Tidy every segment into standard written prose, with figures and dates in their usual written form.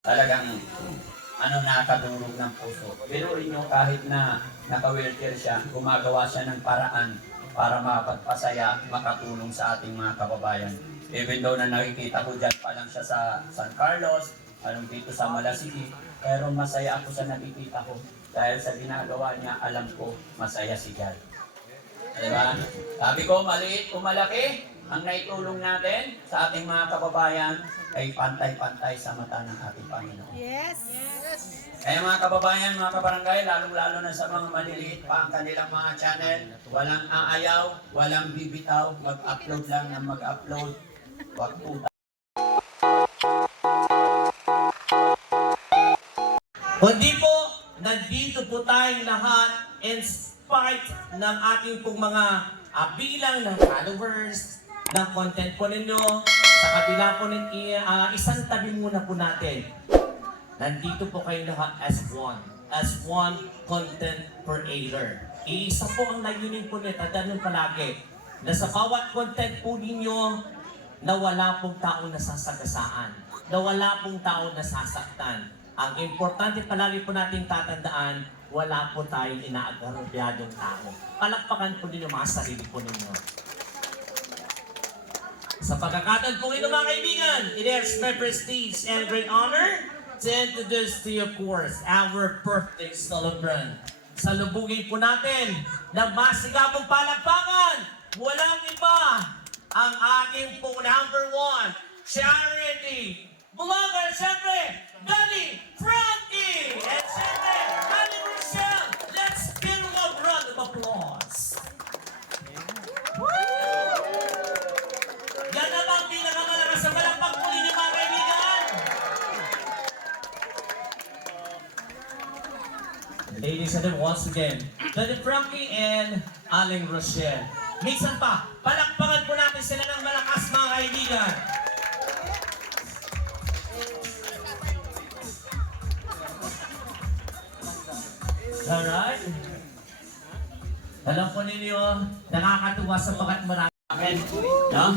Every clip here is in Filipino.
Talagang nakakadurog ng puso. Binurin nyo kahit na naka-wheelchair siya, gumagawa siya ng paraan para mapagpasaya, makatulong sa ating mga kababayan. Even though na nakikita ko dyan pa lang siya sa San Carlos, dito sa Malasigi, pero masaya ako sa nakikita ko. Dahil sa ginagawa niya, alam ko, masaya si God. Diba? Sabi ko, maliit o malaki, ang naitulong natin sa ating mga kababayan ay pantay-pantay sa mata ng ating Panginoon. Yes. Kaya mga kababayan, mga kabarangay, lalong-lalo na sa mga maliliit pa ang kanilang mga channel, walang aayaw, walang bibitaw, mag-upload lang ng mag-upload. Wag po. Kundi po, nandito po tayong lahat in spite ng ating pong mga bilang ng followers, ng content po ninyo, sa kabila po ng isang tabi muna po natin. Nandito po kayo lahat as one content creator. Isa po ang layunin po nito, tandaan palagi, na sa bawat content po ninyo, na wala pong taong nasasagasaan, na wala pong taong nasasaktan. Ang importante palagi po nating tatandaan, wala po tayong inaagarobyadong tao. Palakpakan po ninyo mga sarili po ninyo. Sa pagkakataon po ito mga kaibigan, it is my prestige and great honor to introduce to you, of course, our birthday celebrant. Salubungin po natin ng masigabong palakpakan, walang iba, ang aking po number 1 charity vlogger, siyempre, Danny Frankie! And siyempre, Danny Rochelle! Let's give him a round of applause! Yan na bang pinakamalakas sa palakpak po ninyo mga kaibigan? Ladies and gentlemen, once again, Danny Frankie and Aling Rochelle. Minsan pa, palakpakan po natin sila ng malakas mga kaibigan. Alright. Alam po ninyo, nakakatuwa sapagkat marami. Amen. No?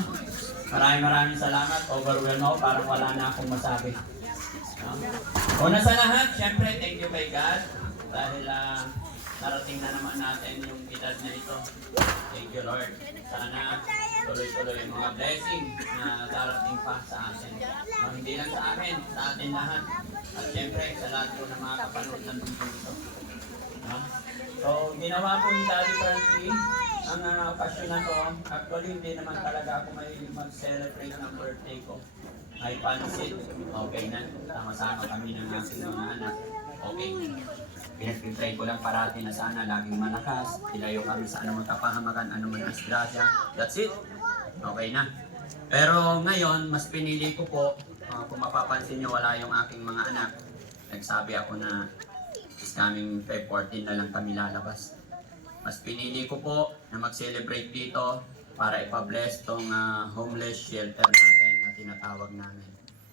Maraming salamat. Overwhelmed ako. Parang wala na akong masabi. No? Una sa lahat, syempre, thank you kay God. Dahil narating na naman natin yung edad na ito. Thank you, Lord. Sana tuloy-tuloy yung mga blessing na darating pa sa atin. No, hindi lang sa amin, sa atin lahat. At syempre, sa lahat po ng mga kapanood ng video ito. No? So, ginawa po ni Daddy Frankie ang okasyon na to. Actually, hindi naman talaga ako mahilig mag-celebrate ng birthday ko. Ay pansit, okay na. Sama-sama kami ng aking mga anak. Okay na. Pinag-pray ko lang parati na sana laging malakas. Ilayo kami sa anumang kapahamakan, anumang disgrasya. That's it. Okay na. Pero ngayon, mas pinili ko po, kung mapapansin nyo, wala yung aking mga anak. Nagsabi ako na this coming Feb 14 na lang kami lalabas. Mas pinili ko po na mag-celebrate dito para ipa-bless tong homeless shelter natin na tinatawag namin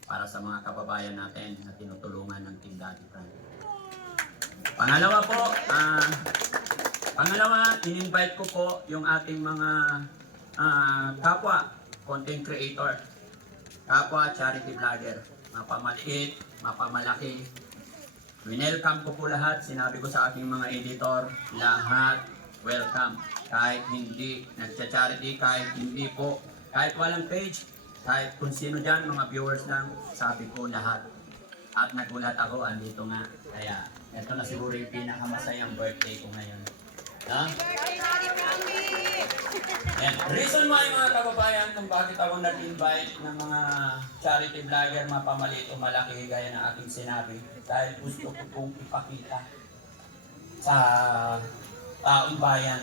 para sa mga kababayan natin na tinutulungan ng Team Daddy Frankie. Pangalawa po, in-invite ko po yung ating mga kapwa content creator, kapwa charity vlogger, mapamaliit, mapamalaki. Winelcome ko po lahat, sinabi ko sa aking mga editor, lahat welcome. Kahit hindi nagcha-charity, kahit hindi po, kahit walang page, kahit kung sino dyan, mga viewers lang, sabi ko lahat. At nagulat ako, andito nga. Kaya, ito na siguro yung pinakamasayang birthday ko ngayon. Ha? Yan. Reason why mga kababayan kung bakit ako nag-invite ng mga charity vlogger, mapamaliit o malaki gaya ng aking sinabi. Dahil gusto ko pong ipakita sa taong bayan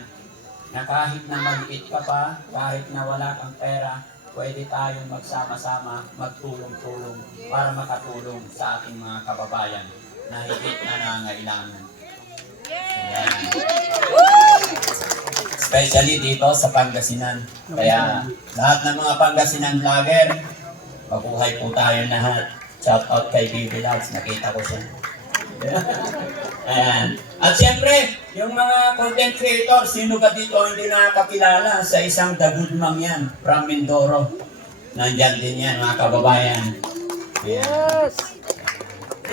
na kahit na maliit ka pa, kahit na wala kang pera, pwede tayong magsama-sama, magtulong-tulong para makatulong sa ating mga kababayan na higit na nangailangan. Ayan. Especially dito sa Pangasinan. Kaya lahat ng mga Pangasinan vlogger, mabuhay po tayo lahat. Shout out kay Bibi Lads, nakita ko siya. Ayan. At siyempre, yung mga content creator, sino ba dito hindi nakakakilala sa isang The Good Mang yan, from Mindoro. Nandyan din yan mga kababayan. Ayan.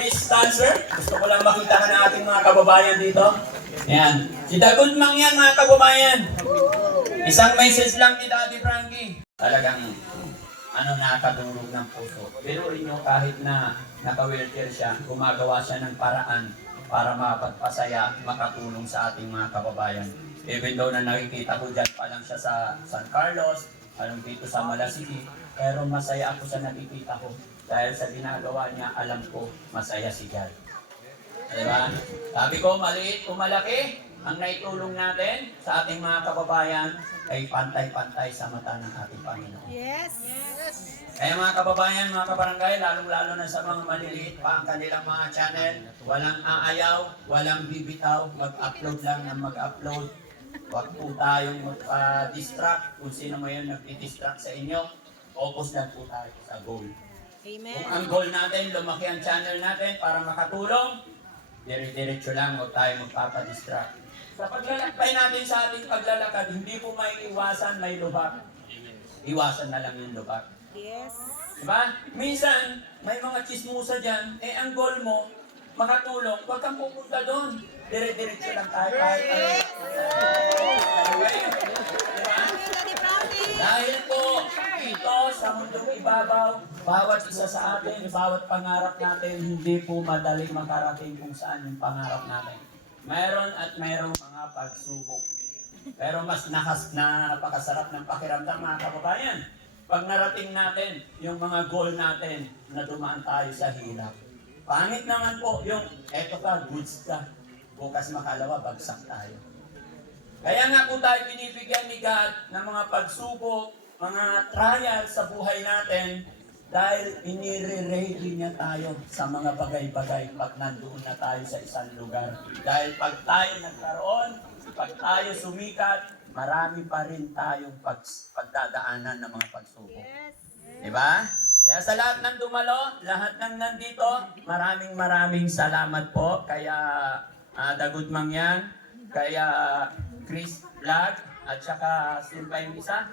please stand, sir. Gusto ko lang makita ka ng ating mga kababayan dito. Ayan. Si Dagudmang yan, mga kababayan. Isang message lang ni Daddy Frankie. Talagang, nakakadurog ng puso. Pero nyo kahit na naka-wheelchair siya, gumagawa siya ng paraan para mapagpasaya, makatulong sa ating mga kababayan. Even though na nakikita ko dyan pa lang siya sa San Carlos, alam dito sa Malasiki, pero masaya ako sa nakikita ko. Dahil sa ginagawa niya, alam ko, masaya si God. Diba? Sabi ko, maliit o malaki, ang naitulong natin sa ating mga kababayan ay pantay-pantay sa mata ng ating Panginoon. Yes. Kaya mga kababayan, mga kabarangay, lalong-lalo na sa mga maliliit pa ang kanilang mga channel, walang aayaw, walang bibitaw, mag-upload lang ng mag-upload. Huwag po tayong mag-distract kung sino mo yun nag-distract sa inyo. Focus lang po tayo sa goal. Amen. Kung ang goal natin, lumaki ang channel natin para makatulong, dire-diretso lang, huwag tayo magpapadistract. Sa paglalakbay natin sa ating paglalakad, hindi po may iwasan, may lubak. Iwasan na lang yung lubak. Yes. Diba? Minsan, may mga chismusa dyan, ang goal mo, makatulong, huwag kang pupunta doon. Dire-diretso lang tayo. Kahit ano. Okay? Diba? Daddy Frankie. Dahil po, ito sa mundong ibabaw, bawat isa sa atin, bawat pangarap natin, hindi po madaling makarating kung saan yung pangarap natin. Mayroon at mayroong mga pagsubok. Pero mas napakasarap ng pakiramdam, mga kababayan. Pag narating natin yung mga goal natin na dumaan tayo sa hirap. Pangit naman po yung, eto ka, goods ka. Bukas makalawa, bagsak tayo. Kaya nga po tayo binibigyan ni God ng mga pagsubok, mga trial sa buhay natin dahil inire-ready niya tayo sa mga bagay-bagay pag nandoon na tayo sa isang lugar. Dahil pag tayo nagkaroon, pag tayo sumikat, marami pa rin tayong pagdadaanan ng mga pagsubok. Diba? Kaya sa lahat ng dumalo, lahat ng nandito, maraming salamat po. Kaya Dagudmang yan, kaya Chris Vlog, at saka sino pa yung isa?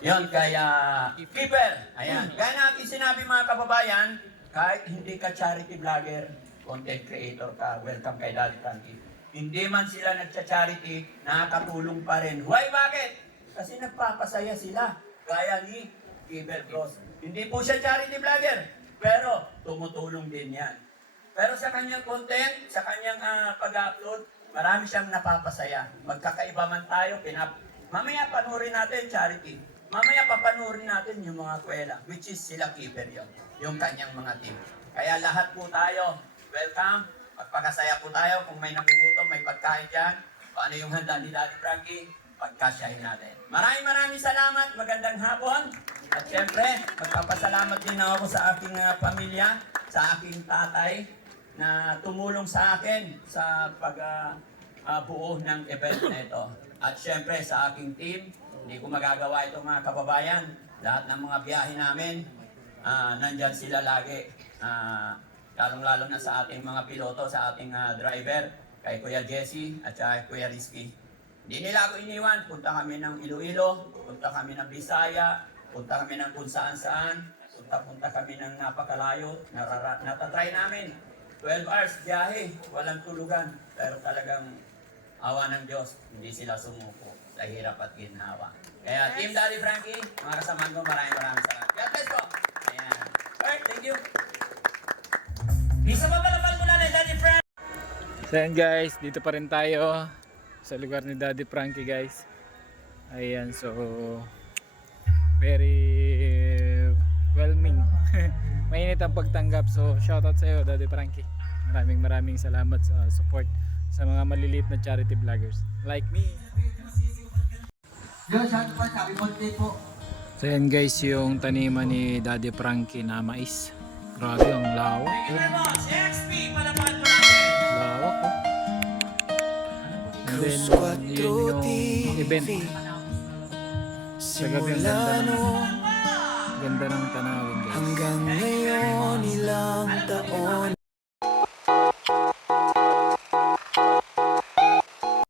Yun, kaya Keeper. Ayan. Gaya natin sinabi mga kababayan, kahit hindi ka charity vlogger, content creator ka, welcome kay Daddy Frankie. Hindi man sila nagcha-charity, nakakatulong pa rin. Why? Bakit? Kasi nagpapasaya sila. Gaya ni Keeper Cross. Hindi po siya charity vlogger, pero tumutulong din yan. Pero sa kanyang content, sa kanyang pag-upload, marami siyang napapasaya. Magkakaiba man tayo, mamaya panurin natin charity. Mamaya papanurin natin yung mga kwela, which is sila Keeper yon, yung kanyang mga team. Kaya lahat po tayo, welcome. Magpakasaya po tayo. Kung may nagugutom, may pagkain dyan. Paano yung handa ni Daddy Frankie? Pagkasyahin natin. Maraming salamat. Magandang hapon. At syempre, magpapasalamat din ako sa aking pamilya, sa aking tatay, na tumulong sa akin sa pagbuo ng event na ito. At syempre sa aking team, hindi ko magagawa ito mga kababayan. Lahat ng mga biyahe namin, nandyan sila lagi. Lalong-lalo na sa ating mga piloto, sa ating driver, kay Kuya Jesse at saka Kuya Rizky. Hindi nila ako iniwan. Punta kami ng Iloilo, punta kami ng Bisaya, punta kami ng kung saan-saan, punta kami ng napakalayo. Natatry namin. 12 hours biyahe, walang tulugan. Pero talagang awa ng Diyos, hindi sila sumuko sa hirap at ginhawa. Kaya Team Daddy Frankie, mga kasamahan ko, maraming salamat. God bless po. Ayan. Alright, thank you. Isa pa pala mula ni Daddy Frankie. So yan guys, dito pa rin tayo sa lugar ni Daddy Frankie guys. Ayan, so very whelming. Mainit ang pagtanggap, so shoutout sa iyo Daddy Frankie. Maraming salamat sa support sa mga maliliit na charity vloggers like me. So yan guys, yung taniman ni Daddy Frankie na mais. Grabe ang lawak. Thank you very much. XP, palapan mo natin. Lawak oh. And then yun yung event. Sa gabi ang ganda ng tanawin guys. Hanggang ngayon ilang taon